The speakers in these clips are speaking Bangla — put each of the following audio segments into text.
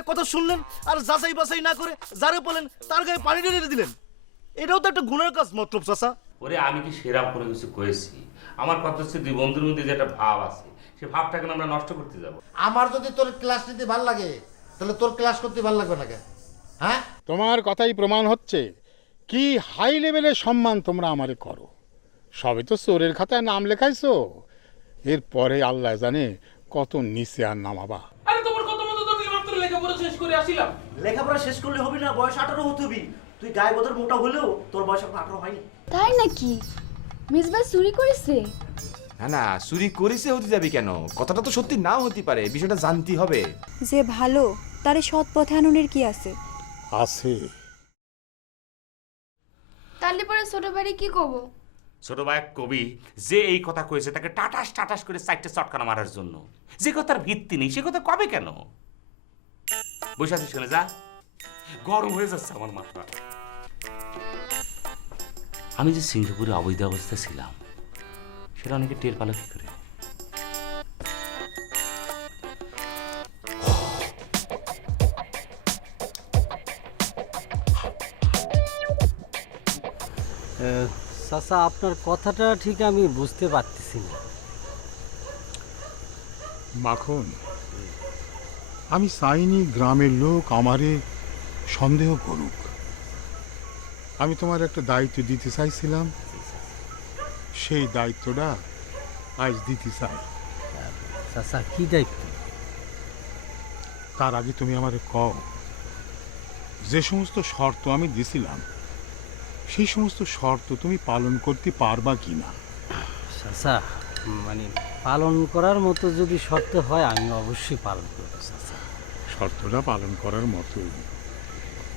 একটা কথা শুনলেন আর যাচাই বাছাই না করে যারে বলেন তার গায়ে পানি ঢেলে দিলেন। এটাও তো একটা গুণের কাজ মতলব চাচা। ওরে আমি কি সেরাম কোনো কিছু করেছি? আমার কথা হচ্ছে দুই বন্ধুর মধ্যে যে একটা ভাব আছে, সে ভাবটাকে আমরা নষ্ট করতে যাব? আমার যদি তোর ক্লাস নিতে ভাল লাগে তাহলে তোর ক্লাস করতে ভাল লাগবে না কেন? হ্যাঁ, তোমার কথাই প্রমাণ হচ্ছে কি হাই লেভেলের সম্মান তোমরা আমারে করো। সবে তো চোরের খাতায় নাম লেখাইছো, এরপরে আল্লাহ জানে কত নিচে আর নামাবা। আরে তোমার কত মতো তুমি মাত্র লেখাপড়া শেষ করে আসিলাম। লেখাপড়া শেষ করলে হবে না, বয়স 18 হতে হবে। তুই গায়ে বোধের মোটা হলেও তোর বয়স এখন 18 হয়নি। তাই নাকি? মিসবাহ চুরি করেছে? না না, চুরি করেছে হতে যাবে কেন? কথাটা তো সত্যি নাও হতে পারে, বিষয়টা জানতে হবে। যে ভালো তারে সৎ পথে আনুনের কি আছে? আছে। তাহলে পরে ছোট ভাই কি কব? ছোট ভাই কবি যে এই কথা কয়েছে তাকে টাটাস টাটাস করে চারটে চটকানা মারার জন্য। যে কথার ভিত্তি নেই সে কথা কবে কেন? বসে আছিস শুনে যা, গরম হয়ে যাচ্ছে আমার মাথা। আমি যে সিঙ্গাপুরে অবৈধ অবস্থায় ছিলাম সেটা অনেকে টের পালো কি করে? চাচা, আপনার কথাটা ঠিক আমি বুঝতে পারতেছি না। মাখন, আমি চাইনি গ্রামের লোক আমারে সন্দেহ করুক। আমি তোমার একটা দায়িত্ব দিতে চাইছিলাম, সেই দায়িত্বটা আজ দিতে চাই। চাচা, কি দায়িত্ব? তার আগে তুমি আমারে কও, যে সমস্ত শর্ত আমি দিছিলাম সেই সমস্ত শর্ত তুমি পালন করতে পারবা কি না? চাচা, মানে পালন করার মতো যদি শর্ত হয় আমি অবশ্যই পালন করব চাচা। শর্তটা পালন করার মতোই।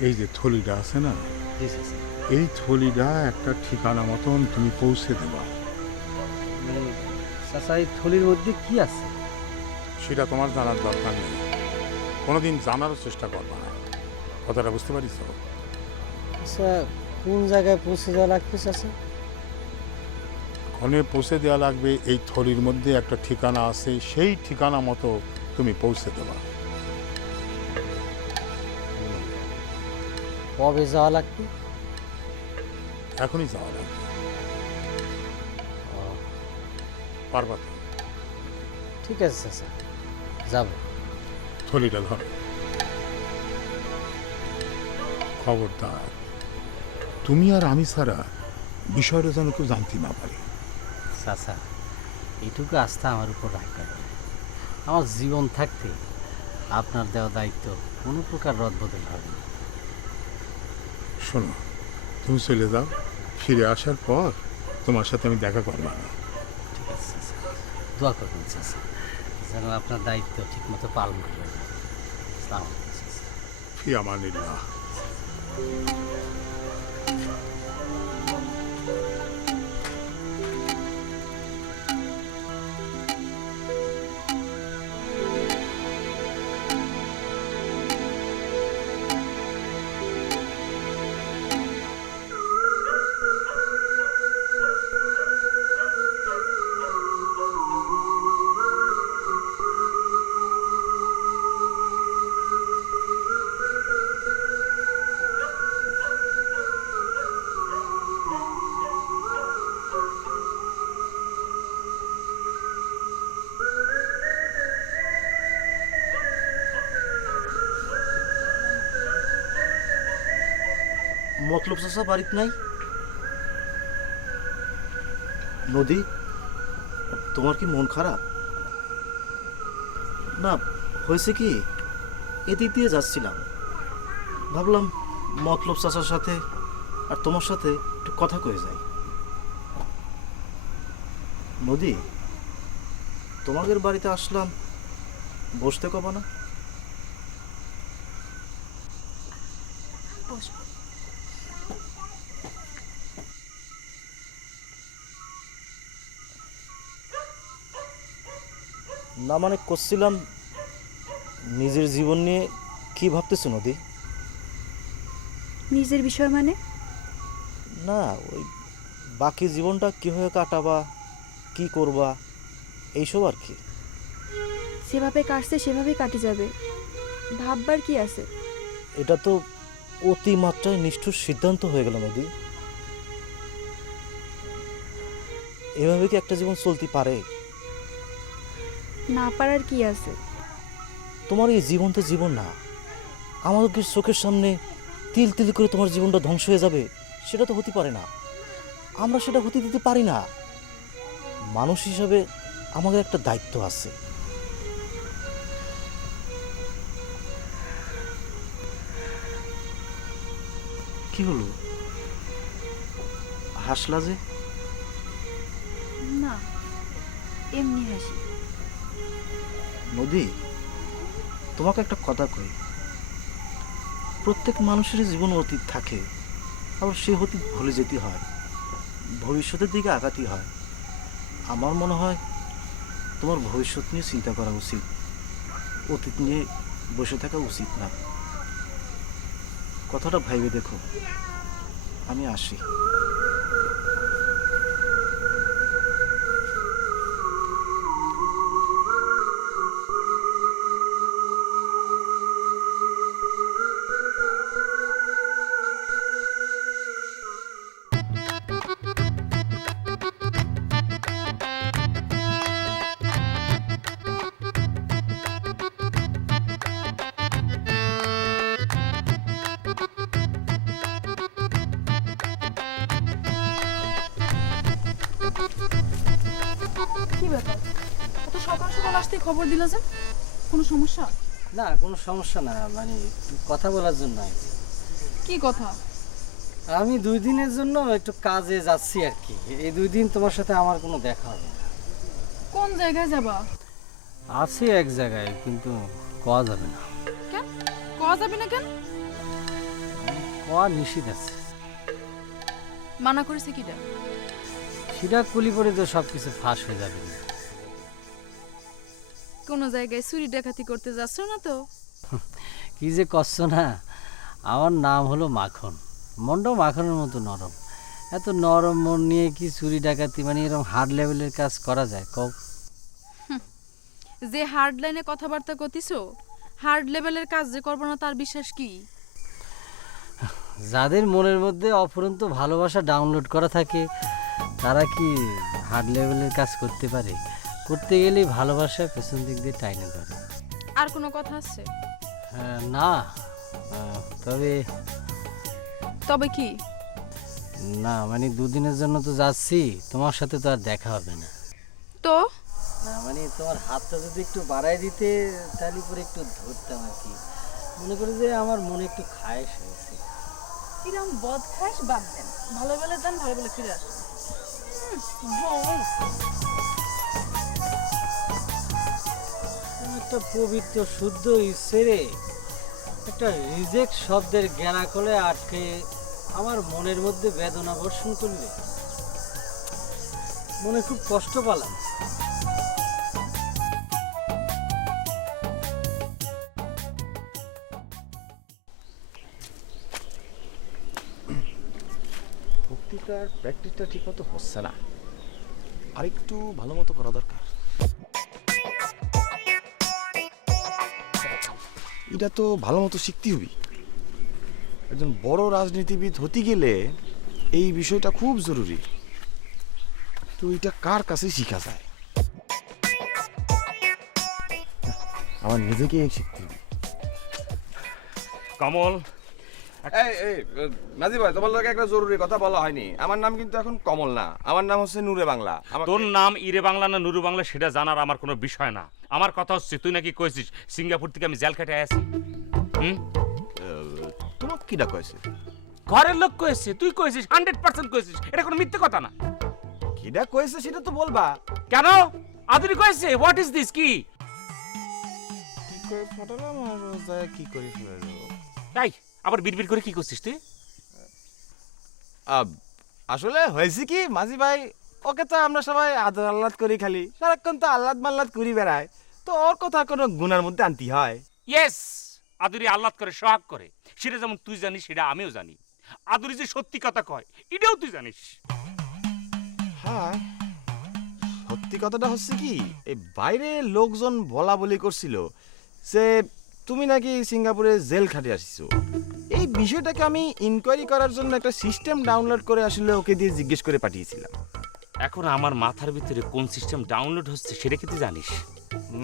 এই যে থলিটা আছে না, জি চাচা। এই থলিটা একটা ঠিকানা মতন তুমি পৌঁছে দেবা। মানে চাচা, এই থলির মধ্যে কি আছে? সেটা তোমার জানার দরকার নেই, কোনোদিন জানারও চেষ্টা করবা না। কথাটা বুঝতে পারিস? আচ্ছা, কোন জায়গায় পৌঁছে দেওয়া লাগবে চাচা? ওখানে পৌঁছে দেওয়া লাগবে, এই থলির মধ্যে একটা ঠিকানা আছে, সেই ঠিকানা মতো তুমি পৌঁছে দেবা। কবে যাওয়া লাগবে? এখনই যাওয়া লাগবে। পারবা তো? ঠিক আছে চাচা, যাব। থলিটা ধরো। খবরদার, তুমি আর আমি ছাড়া বিষয়টা যেন কেউ জানতে না পারে। চাচা, এইটুকু আস্থা আমার উপর রাখবেন। আমার জীবন থাকতে আপনার দেওয়া দায়িত্ব কোনো প্রকার রদবদল হবে না। শোনো, তুমি চলে যাও, ফিরে আসার পর তোমার সাথে আমি দেখা করবো না। ঠিক আছে চাচা, দোয়া করবেন চাচা যেন আপনার দায়িত্ব ঠিক মতো পালন করবেন। আসসালামু আলাইকুম চাচা। ফি আমানিল্লাহ। মতলব চাচা বাড়িতে নাই? নদী, তোমার কি মন খারাপ? না, হয়েছে কি, এদিক দিয়ে যাচ্ছিলাম, ভাবলাম মতলব চাচার সাথে আর তোমার সাথে একটু কথা কয়ে যাই। নদী, তোমাদের বাড়িতে আসলাম, বসতে কবা না? না মানে করছিলাম, নিজের জীবন নিয়ে কি ভাবতেছো নদী? নিজের বিষয় মানে? না, ওই বাকি জীবনটা কীভাবে কাটাবা, কি করবা, এইসব আর কি। যেভাবে কাটছে সেভাবেই কাটে যাবে। ভাববার কি আছে? এটা তো অতিমাত্রায় নিষ্ঠুর সিদ্ধান্ত হয়ে গেল নদী। এভাবে কি একটা জীবন চলতে পারে? না পারার কি আছে? তোমার এই জীবন তো জীবন না। আমাদেরকে চোখের সামনে তিল তিল করে তোমার জীবনটা ধ্বংস হয়ে যাবে, সেটা তো হতে পারে না। আমরা সেটা হতে দিতে পারি না। মানুষ হিসাবে আমাদের একটা দায়িত্ব আছে। কি হলো, হাসলা যে? না, এমনি হাসি। নদী, তোমাকে একটা কথা কই। প্রত্যেক মানুষেরই জীবন অতীত থাকে, আবার সে অতীত ভুলে যেতে হয়, ভবিষ্যতের দিকে আগাতে হয়। আমার মনে হয় তোমার ভবিষ্যৎ নিয়ে চিন্তা করা উচিত, অতীত নিয়ে বসে থাকা উচিত না। কথাটা ভাইবে দেখো। আমি আসি। কি ব্যাপার, এত সকাল সকাল আসতে খবর দিলা যে? কোনো সমস্যা? না, কোনো সমস্যা না, মানে কথা বলার জন্য আর কি। কি কথা? আমি 2 দিনের জন্য একটু কাজে যাচ্ছি আর কি। এই 2 দিন তোমার সাথে আমার কোনো দেখা হবে না। কোন জায়গায় যাবা? আছি এক জায়গায়, কিন্তু কওয়া যাবে না। কেন কওয়া যাবে না কেন? কওয়া নিষেধ আছে। মানা করেছে কিটা? সেটা কুলি পরে তো সব কিছু ফাঁস হয়ে যাবে। কোন জায়গায় চুরি ডাকাতি করতে যাচ্ছ না তো? কি যে করছো না, আমার নাম হলো মাখন। মনটাও মাখনের মতো নরম। এত নরম মন নিয়ে কি চুরি ডাকাতি মানে এরকম হার্ড লেভেলের কাজ করা যায় কও? যে হার্ড লাইনে কথাবার্তা কতিছো, হার্ড লেভেলের কাজ যে করবো না তার বিশ্বাস কি? যাদের মনের মধ্যে অফুরন্ত ভালোবাসা ডাউনলোড করা থাকে তারা কি হার্ড লেভেলের কাজ করতে পারে? করতে গেলেই ভালোবাসা পেছন দিক দিয়ে টাইনে ধরে। আর কোনো কথা আছে? না, তবে তবে কি? না মানে 2 দিনের জন্য তো যাচ্ছি, তোমার সাথে তো আর দেখা হবে না। তো না মানে তোমার হাতটা যদি একটু বাড়াই দিতে তাহলে পরে একটু ধরতাম আর কি। মনে করি যে আমার মনে একটু খায়েশ হয়েছে। এরকম বদ খাস বাদ দেন, ভালো বলে যান, ভালো বলে ফিরে আসেন। একটা পবিত্র শুদ্ধ ঈশ্বরে একটা রিজেক্ট শব্দের জ্ঞানা করে আটকে আমার মনের মধ্যে বেদনা বর্ষণ করলে মনে খুব কষ্ট পেলাম। বক্তৃতার প্র্যাকটিসটা ঠিক মতো হচ্ছে না, আর একটু ভালো মতো করা দরকার। এটা তো ভালো মতো শিখতে হবে। একজন বড় রাজনীতিবিদ হতে গেলে এই বিষয়টা খুব জরুরি। তো এটা কার কাছে শিখা যায়? আমার নিজেকে শিখতে হবে। কমল, এই নাজি ভাই, তোমার লোক একটা জরুরি কথা বলা হয়নি। আমার নাম কিন্তু এখন কমল না, আমার নাম হচ্ছে নূরে বাংলা। তোর নাম ইরে বাংলা না নুরু বাংলা সেটা জানার আমার কোনো বিষয় না। আমার কথা হচ্ছে, তুই নাকি কইছিস সিঙ্গাপুর থেকে আমি জেল খেটে আসি। তোমার কিটা কয়েছে? ঘরের লোক কয়েছে, তুই কয়েছিস, 100% কয়েছিস। এটা কোনো মিথ্যে কথা না। কিটা কয়েছে সেটা তো বলবা। কেন? আদুরি কয়েছে। What is this? কি কি করে ফাটালাম আর যায় কি করে ফেলালো? তাই আবার বিড়বিড় করে কি করছিস তুই? আসলে হয়েছে কি মাঝি ভাই, ওকে তো আমরা সবাই আদর আহ্লাদ করি, খালি সারাক্ষণ তো আহ্লাদ মাল্লাদ করি বেড়ায়, তো ওর কথা কোনো গুনার মধ্যে আনতে হয়? ইয়েস, আদুরি আহ্লাদ করে, সোহাগ করে। সেটা যেমন তুই জানিস, সেটা আমিও জানি। আদুরি যে সত্যি কথা কয় এটাও তুই জানিস। হ্যাঁ, সত্যি কথাটা হচ্ছে কি, এই বাইরে লোকজন বলা বলি করছিল যে তুমি নাকি সিঙ্গাপুরে জেল খাটে আসিছো। এই বিষয়টাকে আমি ইনকোয়ারি করার জন্য একটা সিস্টেম ডাউনলোড করে আসলে ওকে দিয়ে জিজ্ঞেস করে পাঠিয়েছিলাম। এখন আমার মাথার ভিতরে কোন সিস্টেম ডাউনলোড হচ্ছে সেটা কি তুই জানিস?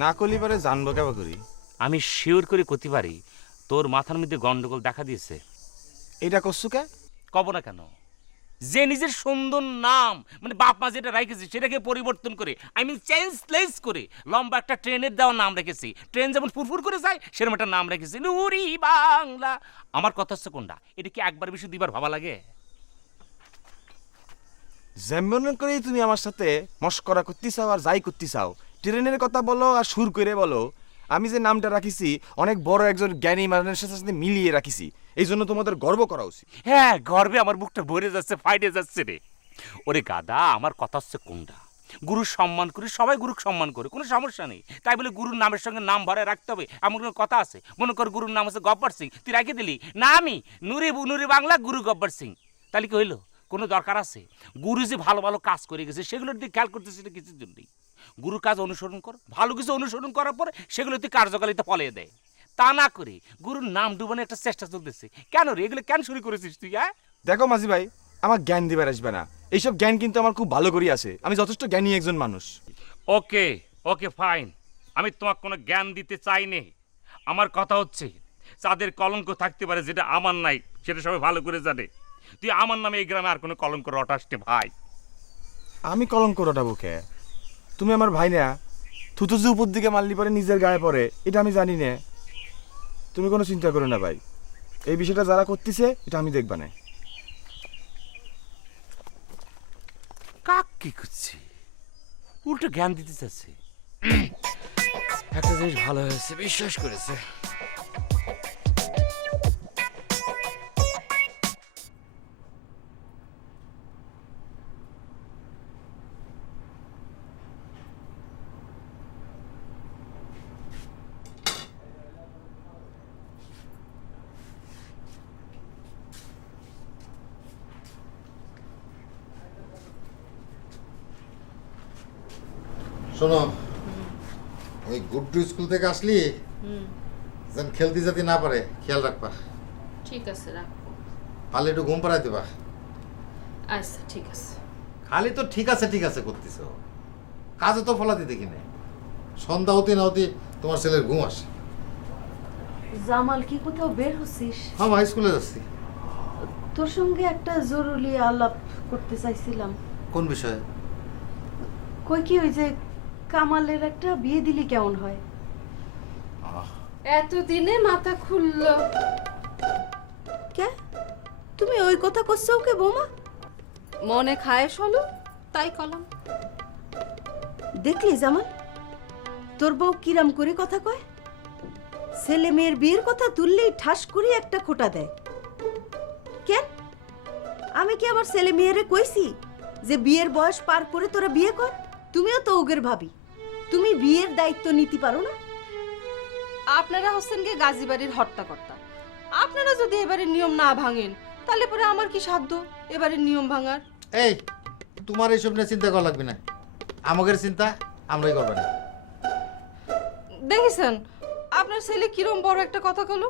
না করলে পরে জানবো কেবা করি। আমি শিওর করে করতে পারি তোর মাথার মধ্যে গন্ডগোল দেখা দিয়েছে। এটা করছো কে? কব না কেন, যে নিজের সুন্দর নাম মানে বাপ মা যেটা রেখেছে সেটাকে পরিবর্তন করে আই মিন চেঞ্জলেস করে লম্বা একটা ট্রেনের দেওয়া নাম রেখেছি। ট্রেন যেমন ফুরফুর করে যায় সেরকম একটা নাম রেখেছি, নুরি বাংলা। আমার কথা হচ্ছে কোনটা, এটা কি একবার বেশি দুইবার ভাবা লাগে? যেমন করেই তুমি আমার সাথে মস্করা করতে চাও আর যাই করতে চাও, ট্রেনের কথা বলো আর সুর করে বলো, আমি যে নামটা রাখিছি অনেক বড় একজন জ্ঞানী মানুষের সাথে মিলিয়ে রাখিছি। এই জন্য তোমাদের গর্ব করা উচিত। হ্যাঁ, গর্বে আমার বুকটা ভরে যাচ্ছে, ফাইটে যাচ্ছে রে। ওরে গাদা, আমার কথা হচ্ছে কোনটা, গুরুর সম্মান করি, সবাই গুরুকে সম্মান করে, কোনো সমস্যা নেই। তাই বলে গুরুর নামের সঙ্গে নাম ভরে রাখতে হবে এমন কোনো কথা আছে? মনে কর গুরুর নাম আছে গব্বর সিং, তুই রেখে দিলি না আমি নুরি বাংলা গুরু গব্বর সিং, তাহলে কি হইলো? কোনো দরকার আছে? গুরু যে ভালো ভালো কাজ করে গেছে সেগুলোর দিকে খেয়াল করতেছি না কিছুর জন্যই। গুরুর কাজ অনুসরণ কর, ভালো কিছু অনুসরণ করার পরে সেগুলো তুই কার্যকারিতা ফলিয়ে দেয়। তা না করে গুরুর নাম ডুবানোর একটা চেষ্টা চলতেছে। কেন রে, এগুলো কেন শুরু করেছিস তুই? হ্যাঁ দেখো মাঝি ভাই, আমার জ্ঞান দিবার আসবে না। এইসব জ্ঞান কিন্তু আমার খুব ভালো করে আছে, আমি যথেষ্ট জ্ঞানী একজন মানুষ। ওকে ওকে ফাইন, আমি তোমাকে কোনো জ্ঞান দিতে চাই নে। আমার কথা হচ্ছে যাদের কলঙ্ক থাকতে পারে যেটা আমার নাই সেটা সবাই ভালো করে জানে। তুই আমার নামে এই গ্রামে আর কোনো কলঙ্ক রটাস নে ভাই। আমি কলঙ্ক রটাবো কে? তুমি আমার ভাই না, থুতু যে উপর দিকে মারলি পরে নিজের গায়ে পড়ে, এটা আমি জানি না। তুমি কোনো চিন্তা করো না ভাই, এই বিষয়টা যারা করতেছে এটা আমি দেখবা না। কাক কি করছে, উল্টো জ্ঞান দিতে চাচ্ছে। একটা জিনিস ভালো হয়েছে, বিশ্বাস করেছে। শোনো, ওই গুড্ডু স্কুল থেকে আসলি যেন খেলতে যেতে না পারে খেয়াল রাখবা। ঠিক আছে, রাখবো। পালে একটু ঘুম পাড়াই দেবা। আচ্ছা ঠিক আছে। খালি তো ঠিক আছে করতেছ, কাজে তো ফলাতে দেখি না। সন্ধ্যা হতে না হতে তোমার ছেলের ঘুম আসে। জামাল, কি কোথাও বের হচ্ছিস? হ্যাঁ মা, স্কুলে যাচ্ছি। তোর সঙ্গে একটা জরুরি আলাপ করতে চাইছিলাম। কোন বিষয়ে? কই কি ওই যে কামালের একটা বিয়ে দিলি কেমন হয়? এতদিনে মাথা খুললো। কে তুমি ওই কথা করছো কে বৌমা? মনে খায়েশ হলো তাই কলাম। দেখলি জামাল, তোর বউ কিরাম করে কথা কয়। ছেলে মেয়ের বিয়ের কথা তুললেই ঠাস করে একটা খোঁটা দেয়। কেন, আমি কি আবার ছেলে মেয়েরে কইছি যে বিয়ের বয়স পার করে তোরা বিয়ে কর? তুমিও তো ওগের ভাবি, তুমি বিয়ের দায়িত্ব নিতে পারো না? আপনারা হচ্ছেন গে গাজীবাড়ির হর্তাকর্তা। আপনারা যদি এবারে নিয়ম না ভাঙেন তাহলে পরে আমার কি সাধ্য এবারে নিয়ম ভাঙার? এই, তোমার এইসব নিয়ে চিন্তা করা লাগবে না, আমাদের চিন্তা আমরাই করবো না। দেখেছেন আপনার ছেলে কিরম বড় একটা কথা কলো,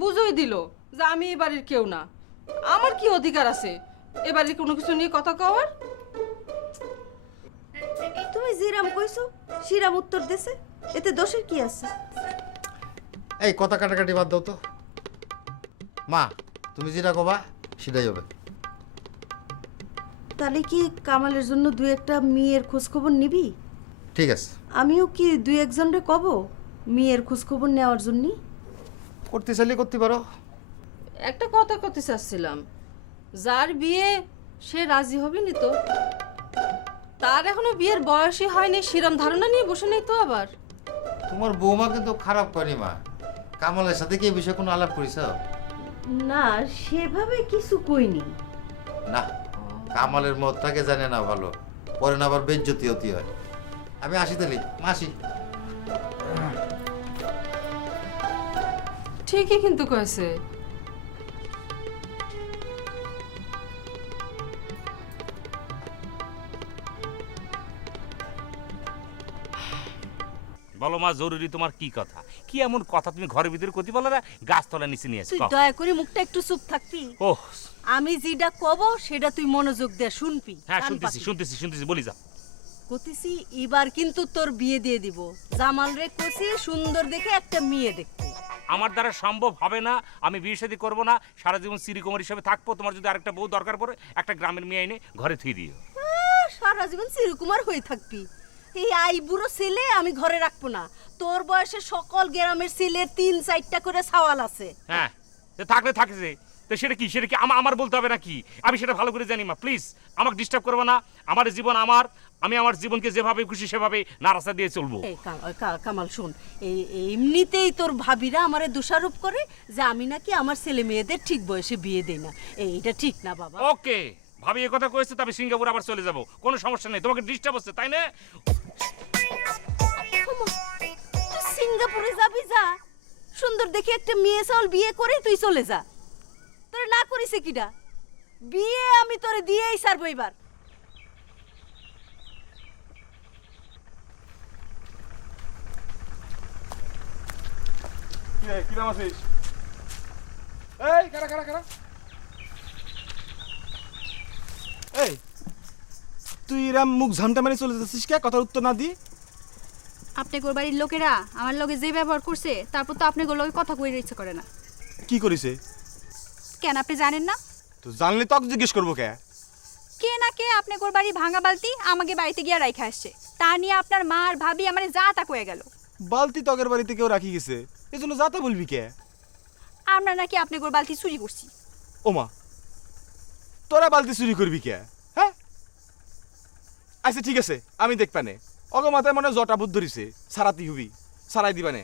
বুঝই দিল যে আমি এবারের কেউ না। আমার কি অধিকার আছে এবারে কোনো কিছু নিয়ে কথা কওয়ার? তুমি জিরাম কইছো শিরাম উত্তর দেছে, এতে দোষের কি আছে? এই কথা কাটাকাটি বাদ দাও তো মা, তুমি যেটা কবা সেটাই হবে। তাহলে কি কামালের জন্য দুই একটা মেয়ের খোঁজ খবর নিবি? ঠিক আছে। আমিও কি দুই একজনরে কব মেয়ের খোঁজ খবর নেওয়ার জন্য? করতে চাইলে করতে পারো। একটা কথা করতে চাচ্ছিলাম, যার বিয়ে সে রাজি হবে নি তো? তার এখনো বিয়ের বয়সই হয়নি, শিরাম ধারণা নিয়ে বসে নেই তো আবার? তোমার বৌমা কিন্তু খারাপ করেনি মা। কামালের সাথে কি এই বিষয়ে কোনো আলাপ করিস? না, সেভাবে কিছু কইনি। না, কামালের মতটাকে জানে না ভালো, পরে না আবার বেজ্জতি হতে হয়। আমি আসি তাহলে, আসি। ঠিকই কিন্তু কয়েছে। বলো মা, জরুরি তোমার কি কথা? কি এমন কথা তুমি ঘরের ভিতরে কতি বলো না, গাছতলা নিচে নিয়ে তুই আসো? দয়া করে মুখটা একটু চুপ থাকবি। ওহ, আমি যেটা কব সেটা তুই মনোযোগ দিয়ে শুনবি। হ্যাঁ কান শুনতেছি পাতি। শুনতেছি শুনতেছি, বলি যা। কতিছি এবার কিন্তু তোর বিয়ে দিয়ে দিব। জামাল রে কষি সুন্দর দেখে একটা মেয়ে দেখতে। আমার দ্বারা সম্ভব হবে না, আমি বিয়ে শাদী করবো না, সারা জীবন শ্রীকুমার হিসেবে থাকবো। তোমার যদি আরেকটা বউ দরকার পড়ে, একটা গ্রামের মেয়ে এনে ঘরে থুই দিও। সারা জীবন চিরকুমার হয়ে থাকবি। এই আইবুড়ো ছেলে আমি ঘরে রাখবো না। তোর বয়সে সকল গ্রামের ছেলের 3-4টা করে সওয়াল আছে। হ্যাঁ, তো থাকলে থাকছে, তো সেটা কি আমার বলতে হবে নাকি? আমি সেটা ভালো করে জানি মা, প্লিজ আমাকে ডিস্টার্ব করবো না। আমার জীবন আমার, আমি আমার জীবনকে যেভাবে খুশি সেভাবে নারাস্তা দিয়ে চলবো। এই কামাল শোন, এমনিতেই তোর ভাবিরা আমারে দোষারোপ করে যে আমি নাকি আমার ছেলে মেয়েদের ঠিক বয়সে বিয়ে দেই না। এইটা ঠিক না বাবা। ওকে, ভাবি এই কথা কয়েছে, তবে সিঙ্গাপুর আবার চলে যাব, কোনো সমস্যা নেই। তোমাকে ডিস্টার্ব হচ্ছে তাই না? তুই সিঙ্গাপুরে যাবি, যা। সুন্দর দেখে একটা মেয়ে চাউল বিয়ে করে তুই চলে যা। তোরে না করিছে কিডা? বিয়ে আমি তোরে দিয়েই ছাড়বো এবার। কি নাম আছিস? এই কারা কারা কারা? এই তুই এরম মুখ ঝামটা মারি চলে যাচ্ছিস কে? কথার উত্তর না দি? আপনি গোর বাড়ির লোকেরা আমার লগে যে ব্যবহার করছে তারপর তো আপনি গোর লগে কথা কইতে ইচ্ছে করে না। কি করিছে? কেন আপনি জানেন না? তো জানলে তোকে জিজ্ঞেস করবো কে? কে না কে আপনি গোর বাড়ি ভাঙা বালতি আমাকে বাড়িতে গিয়ে রাইখা আসছে। তা নিয়ে আপনার মা আর ভাবি আমারে যা তা কয়ে গেল। বালতি তগের বাড়িতে কেউ রাখি গেছে, এই জন্য যাতে বলবি কে? আমরা নাকি আপনি গোর বালতি চুরি করছি। ওমা, তোরা বালতি চুরি করবি কে? হ্যাঁ আচ্ছা ঠিক আছে, আমি দেখবানে। অগো মাথায় মনে জটা বুদ্ধ ধরিছে, সারাতি হবি, সারাই দিবানে।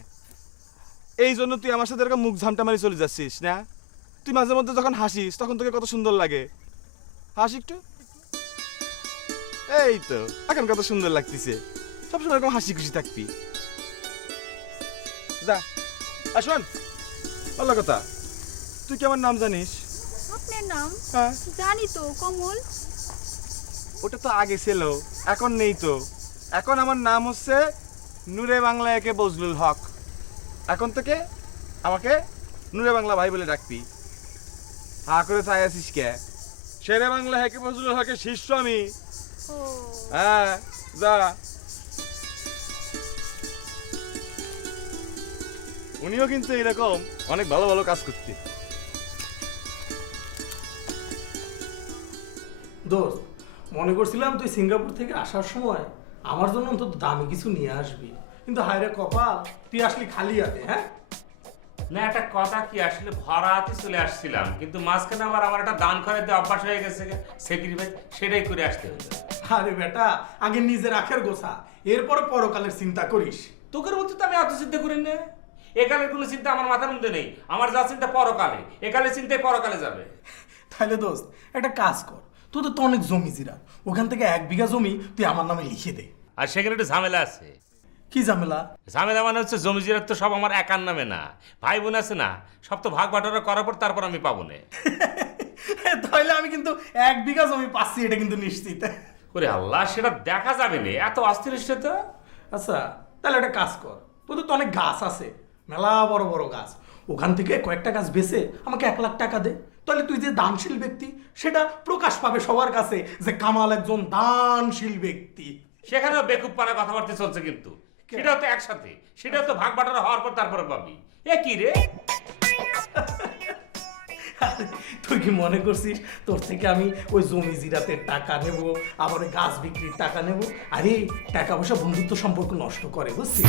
এই জন্য তুই আমার সাথে এরকম মুখ ঝামটা মারি চলে যাচ্ছিস না? তুই মাঝে মধ্যে যখন হাসিস তখন তোকে কত সুন্দর লাগে। হাস একটু। এই তো এখন কত সুন্দর লাগতেছে। সবসময় এরকম হাসি খুশি থাকবি। যা শোন, ভালো কথা, তুই কি আমার নাম জানিস? আপনার নাম? হ্যাঁ জানি তো, কমল। ওটা তো আগে ছিল, এখন নেই তো। এখন আমার নাম হচ্ছে নূরে বাংলা একে বজলুল হক। এখন থেকে আমাকে নূরে বাংলা ভাই বলে ডাকবি। হা করে চাই আছিস কে? শেরে বাংলা হেকে বজলুল হকের শিষ্য আমি। হ্যাঁ যা। উনিও কিন্তু এরকম অনেক ভালো ভালো কাজ করতে। দোস্ত, মনে করছিলাম তুই সিঙ্গাপুর থেকে আসার সময় আমার জন্য অন্তত দামি কিছু নিয়ে আসবি, কিন্তু হায়রে কপাল, তুই আসলি খালি হাতে। হ্যাঁ না, একটা কথা কি, আসলে ভরা হাতে চলে আসছিলাম, কিন্তু মাঝখানে আমার একটা দান করে দিয়ে অভ্যাস হয়ে গেছে, সেক্রিফাইস সেটাই করে আসতে হতো। আরে বেটা, আগে নিজের আখের গোছা, এরপরে পরকালের চিন্তা করিস। তোকের মধ্যে তো আমি অত চিন্তা করি না। একালের কোনো চিন্তা আমার মাথার মধ্যে নেই। আমার যা চিন্তা পরকালে, একালে চিন্তায় পরকালে যাবে। তাহলে দোস্ত একটা কাজ কর, তোদের তো অনেক জমি জিরা, ওখান থেকে 1 বিঘা জমি তুই আমার নামে লিখে দে। আর সেখানে একটু ঝামেলা আছে। কি ঝামেলা? ঝামেলা মানে হচ্ছে জমি জিরাত তো সব আমার একার নামে না, ভাই বোন আছে না, সব তো ভাগ বাটোয়ারা করার পর তারপর আমি পাবো না। তাহলে আমি কিন্তু 1 বিঘা জমি পাচ্ছি, এটা কিন্তু নিশ্চিত। ওরে আল্লাহ, সেটা দেখা যাবে না, এত অস্থির তো। আচ্ছা তাহলে একটা কাজ কর, তোদের তো অনেক গাছ আছে, মেলা বড় বড় গাছ, ওখান থেকে কয়েকটা গাছ বেচে আমাকে 1 লাখ টাকা দে। তাহলে তুই যে দানশীল ব্যক্তি সেটা প্রকাশ পাবে সবার কাছে যে কামাল একজন দানশীল ব্যক্তি। সেখানেও বেকুব পাড়া কথাবার্তা চলছে, কিন্তু সেটাও তো একসাথে, সেটাও তো ভাগ বাটোয়ারা হওয়ার পর তারপরে পাবি। এ কি রে? তুই কি মনে করছিস তোর থেকে আমি ওই জমি জিরাতের টাকা নেব, আবার ওই গাছ বিক্রির টাকা নেব? আরে টাকা পয়সা বন্ধুত্ব সম্পর্ক নষ্ট করে, বুঝছিস?